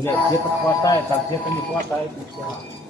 Блядь, где-то хватает, а где-то не хватает и все.